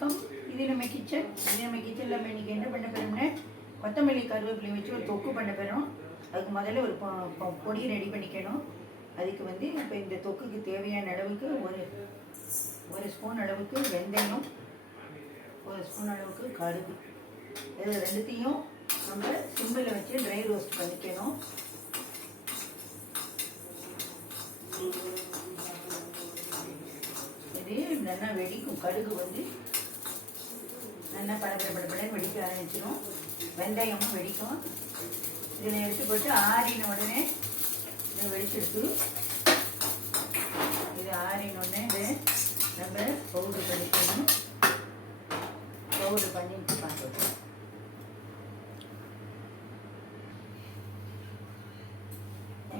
வணக்கம். இது நம்ம கிச்சன் இது நம்ம கிச்சனில் நம்ம இன்றைக்கி என்ன பண்ண போகிறோம்னா கொத்தமல்லி கருவேப்பிலை வச்சு ஒரு தொக்கு பண்ண போகிறோம் அதுக்கு முதல்ல ஒரு பொடி ரெடி பண்ணிக்கணும். அதுக்கு வந்து இப்போ இந்த தொக்குக்கு தேவையான அளவுக்கு ஒரு ஒரு ஸ்பூன் அளவுக்கு வெந்தயம் ஒரு ஸ்பூன் அளவுக்கு கடுகு. இது ரெண்டுத்தையும் நம்ம சிம்மில் வச்சு ட்ரை ரோஸ்ட் பண்ணிக்கணும். இது நல்லா வெடிக்கும். கடுகு வந்து நல்லா படப்பட படப்படன்னு வெடிக்க ஆரம்பிச்சிடும் வெந்தயமும் வெடிக்கும். இதை எடுத்து போட்டு ஆறின உடனே இதை வெடிச்சிருக்கு. இது ஆறின உடனே இதை நம்ம பவுடர் பண்ணிக்கணும் பவுடர் பண்ணிட்டு பார்த்துக்கலாம்.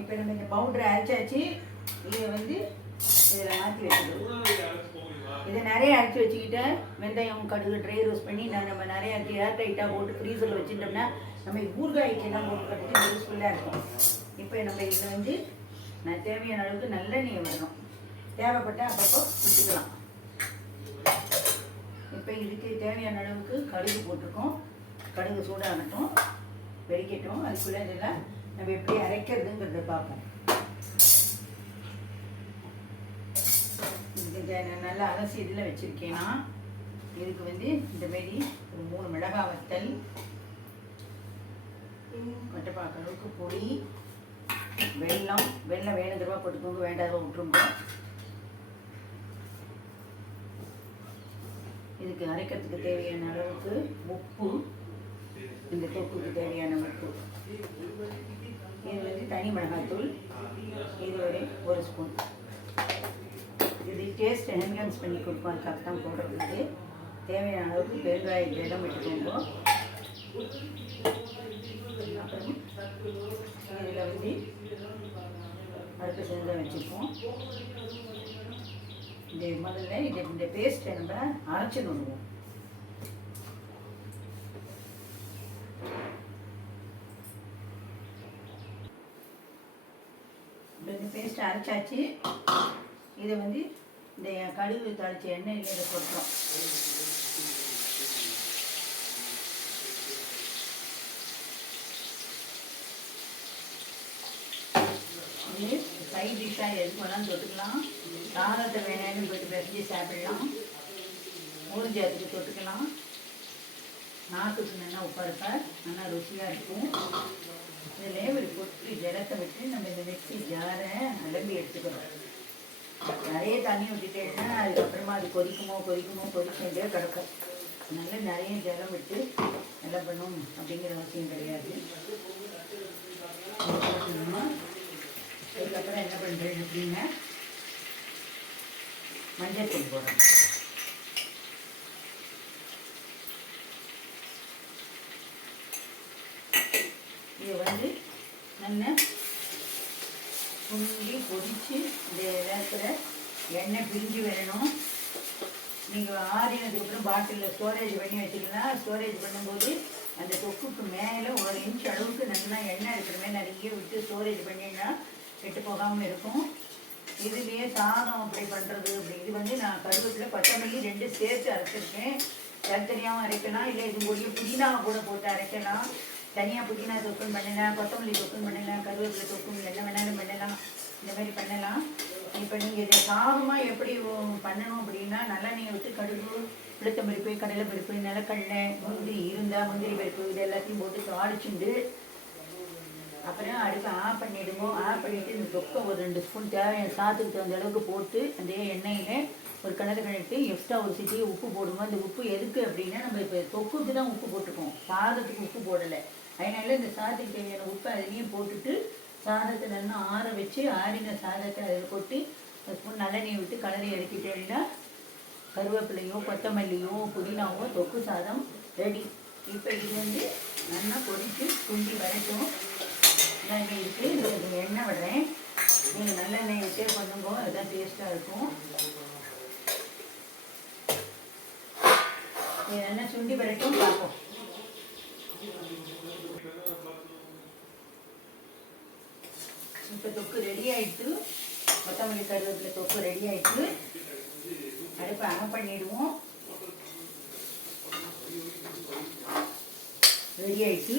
இப்போ நம்ம இந்த பவுடரை அரைச்சாச்சு. இதை வந்து இதில் மாற்றி வச்சுக்கணும் இதை நிறைய அரைச்சி வச்சுக்கிட்டு வெந்தயம் கடுகு ட்ரை ரோஸ்ட் பண்ணி நான் நம்ம நிறைய ஏர் டைட்டாக போட்டு ஃப்ரீசரில் வச்சுட்டோம்னா நம்ம ஊறுகாய்க்கெல்லாம் போட்டு கட்டுறது யூஸ்ஃபுல்லாக இருக்கும். இப்போ நம்ம இதில் வந்து நான் தேவையான அளவுக்கு நல்லெண்ணெய் வரணும். தேவைப்பட்டால் அப்பப்போ விட்டுக்கலாம் இப்போ இதுக்கு தேவையான அளவுக்கு கடுகு போட்டிருக்கோம். கடுகு சூடாகட்டும் வெடிக்கட்டும். அதுக்குள்ளே இதெல்லாம் நம்ம எப்படி அரைக்கிறதுங்கிறத பார்ப்போம். இதுக்கு தே- நான் நல்லா அலசி இதில் வச்சுருக்கேன்னா இதுக்கு வந்து இந்த மாரி ஒரு மூணு மிளகாய் வத்தல் கொட்டைப்பாக்க அளவுக்கு பொடி வெள்ளம் வெள்ளம் வெல்லம் ரூபா போட்டுக்கோங்க வேண்டாதவா விட்டுருங்க. இதுக்கு அரைக்கிறதுக்கு தேவையான அளவுக்கு உப்பு இந்த தொப்புக்கு தேவையான உப்பு. இது வந்து தனி மிளகாய்த்தூள் இது ஒரு ஒரு ஸ்பூன். இது டேஸ்ட் என்ஹான்ஸ் பண்ணி கொடுப்போம். அதுக்காக தான் போடுறது தேவையான அளவுக்கு பெருங்காய ஜலம் விட்டுக்கோங்க அப்புறம் இதில் வந்து அடுப்பு சேர்ந்து வச்சுப்போம். இந்த முதல்ல இது இந்த பேஸ்ட்டை நம்ம அரைச்சி விடுவோம் இந்த பேஸ்ட்டை அரைச்சாச்சு. இதை வந்து இந்த கடுகு தாளிச்ச எண்ணெயில் இதை கொட்டுறோம். இது சைட் டிஷ்ஷாக எதுக்கு வேணாலும் தொட்டுக்கலாம். காரத்தை வேணாலும் போட்டு பிசைஞ்சு சாப்பிடலாம். ஊறுஞ்சாத்துக்கு தொட்டுக்கலாம். நாக்குக்கு நல்லா உப்பா நல்லா ருசியாக இருக்கும். இதில் ஒரு பொட்டு ஜலத்தை விட்டு நம்ம இந்த மிக்சி ஜாரை அலம்பி எடுத்துக்கிறோம் நிறைய தண்ணி விட்டுட்டேன்னா அதுக்கப்புறமா அது கொதிக்குமோ கொதிக்குமோ கொதிச்சுட்டே கிடக்கும். அதனால நிறைய ஜலம் விட்டு நல்லா பண்ணும் அப்படிங்கிற அவசியம் கிடையாது. அதுக்கப்புறம் என்ன பண்ணுறேன் அப்படின்னா மஞ்சள் தூள் போடுறேன் இது வந்து நல்லா சுண்டி கொதித்து இந்த நேரத்தில் எண்ணெய் பிரிஞ்சு வரணும். நீங்கள் ஆறினதுக்கப்புறம் பாட்டிலில் ஸ்டோரேஜ் பண்ணி வச்சுக்கலாம் ஸ்டோரேஜ் பண்ணும்போது அந்த தொக்குக்கு மேலே ஒரு இன்ச் அளவுக்கு நல்லா எண்ணெய் இருக்கிற மாதிரி நிறைய விட்டு ஸ்டோரேஜ் பண்ணிங்கன்னா கெட்டு போகாமல் இருக்கும். இதுலேயே சாதம் அப்படி பண்ணுறது அப்படி இது வந்து நான் கருவேப்பிலை கொத்தமல்லி ரெண்டு சேர்த்து அரைச்சிருக்கேன். தனித்தனியாகவும் அரைக்கலாம் இல்லை இது கூடயே புதினாவை கூட போட்டு அரைக்கலாம். தனியாக புதினா தொக்கும் பண்ணலாம் கொத்தமல்லி தொக்கும் பண்ணலாம் கருவேப்பிலை தொக்கும் என்ன வேணாலும் பண்ணலாம். இந்த மாதிரி பண்ணலாம். இப்போ நீங்கள் இதை சாதமாக எப்படி பண்ணணும் அப்படின்னா நல்லெண்ணெயை விட்டு கடுகு உளுத்தம் பருப்பு கடலை பருப்பு நிலக்கடலை முந்திரி இருந்தால் முந்திரி பருப்பு இது எல்லாத்தையும் போட்டு தாளிச்சுண்டு அப்புறம் அடுப்பை ஆஃப் பண்ணிவிடுவோம் ஆஃப் பண்ணிவிட்டு இந்த தொக்கை ஒரு ரெண்டு ஸ்பூன் தேவையான சாத்துக்கு தகுந்த அளவுக்கு போட்டு அந்த எண்ணெயில் ஒரு கிணறு கிழட்டு எக்ஸ்ட்ரா ஒரு சிட்டியை உப்பு போடுவோம் அந்த உப்பு எதுக்கு அப்படின்னா நம்ம இப்போ தொக்குக்கு தான் உப்பு போட்டிருக்கோம் சாதத்துக்கு உப்பு போடலை. அதனால இந்த சாதத்துக்கு தேவையான உப்பு அதுலேயும் போட்டுட்டு சாதத்தை நல்லா ஆற வச்சு ஆறின சாதத்தை அதில் கொட்டி ஸ்பூன் நல்லெண்ணெய் விட்டு கலரி இறக்கிட்டேன்னா கருவேப்பிலையோ கொத்தமல்லியோ புதினாவோ தொக்கு சாதம் ரெடி இப்போ இது வந்து நல்லா கொதித்து குண்டி வரட்டும் தான் இது இருக்குது இது நீங்கள் எண்ணெய் விடுறேன். நீங்கள் நல்லெண்ணெய் விட்டே பண்ணுங்க அதுதான் டேஸ்ட்டாக இருக்கும். நீங்கள் என்ன சுண்டி வரைக்கும் பார்ப்போம். இப்போ தொக்கு ரெடி ஆகிட்டு கொத்தமல்லி கருவேப்பிலை தொக்கு ரெடி ஆகிட்டு அடுப்பை அன் பண்ணிடுவோம். ரெடி ஆகிட்டு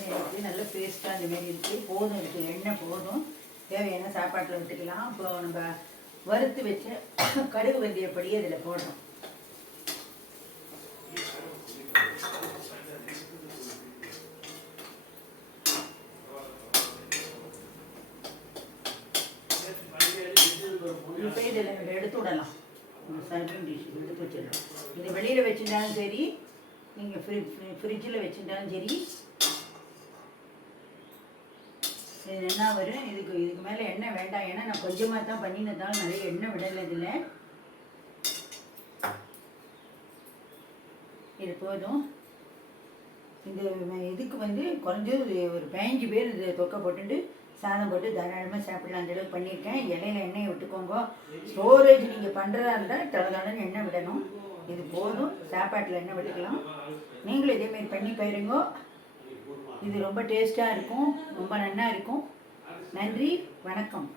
இந்த இருக்குது நல்ல பேஸ்ட்டாக அந்த மாதிரி இருக்குது போதும் இருக்குது எண்ணெய் போதும். தேவையான சாப்பாட்டில் விட்டுக்கலாம் இப்போ நம்ம வறுத்து வச்ச கடுகு வெந்தயப்படி அதில் போடுறோம் இப்போ இதில் எடுத்து விடலாம். சர்விங் டிஷ் எடுத்து வச்சிடலாம். இது வெளியில் வச்சுருந்தாலும் சரி நீங்கள் ஃப்ரிட்ஜ் ஃப்ரிட்ஜில் வச்சுருந்தாலும் சரி இது என்ன வரும் இதுக்கு இதுக்கு மேலே எண்ணெய் வேண்டாம். ஏன்னா நான் கொஞ்சமாக தான் பண்ணினதால் நிறைய எண்ணெய் விடலை இதில் இது போதும். இந்த இதுக்கு வந்து குறைஞ்சது ஒரு- பதினஞ்சு பேர் இது தொக்கை போட்டுட்டு சாதம் போட்டு தாராளமாக சாப்பிடலாம். அந்த அளவுக்கு பண்ணியிருக்கேன். இலையில எண்ணெயை விட்டுக்கோங்க. ஸ்டோரேஜ் நீங்கள் பண்ணுறதா இருந்தால் தலதானு எண்ணெய் விடணும். இது போதும். சாப்பாட்டில் எண்ணெய் விட்டுக்கலாம். நீங்களும் இதேமாரி பண்ணி போயிருங்கோ இது ரொம்ப டேஸ்ட்டாக இருக்கும் ரொம்ப நன்னா இருக்கும். நன்றி வணக்கம்.